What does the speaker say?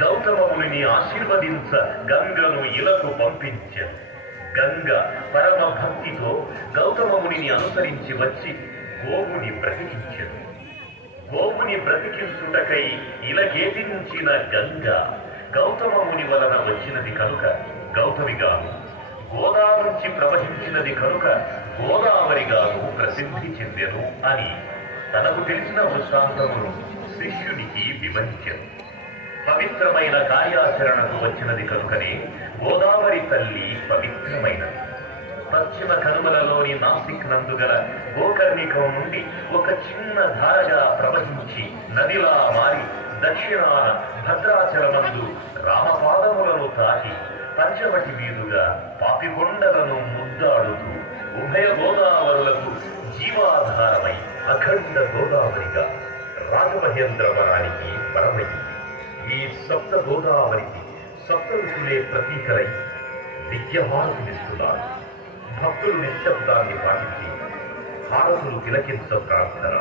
గౌతమ మునిని ఆశీర్వదించ గంగను ఇలకు పంపించెను. గంగ పరమ భక్తితో గౌతమ మునిని అనుసరించి వచ్చి గోవుని బ్రతికించెను. గోవుని బ్రతికించుటకై ఇలగేటించిన గంగ గౌతమ ముని వలన వచ్చినది కనుక గౌతమిగాను, గోదావరి నుంచి ప్రవహించినది కనుక గోదావరిగాను ప్రసిద్ధి చెందెను అని తనకు తెలిసిన వృత్తాంతమును శిష్యునికి వివరించెను. పవిత్రమైన కార్యాచరణకు వచ్చినది కనుకనే గోదావరి తల్లి పవిత్రమైనది. పశ్చిమ కనుమలలోని నాసిక్ నందుగల గోకర్ణికం నుండి ఒక చిన్న ధారగా ప్రవహించి నదిలా మారి దక్షిణాన భద్రాచలమందు రామపాదములను తాకి పంచవటి మీదుగా పాపికొండలను ముద్దాడుతూ ఉభయ గోదావరులకు జీవాధారమై అఖండ గోదావరిగా రాజమహేంద్రవనానికి వరమైంది. ఈ సప్త గోదావరికి సప్త ఋషులే ప్రతీకలై దివ్యహారతులిస్తున్నారు. భక్తులు నిశ్శబ్దాన్ని పాటించి హారతులు తిలకించ ప్రార్థన.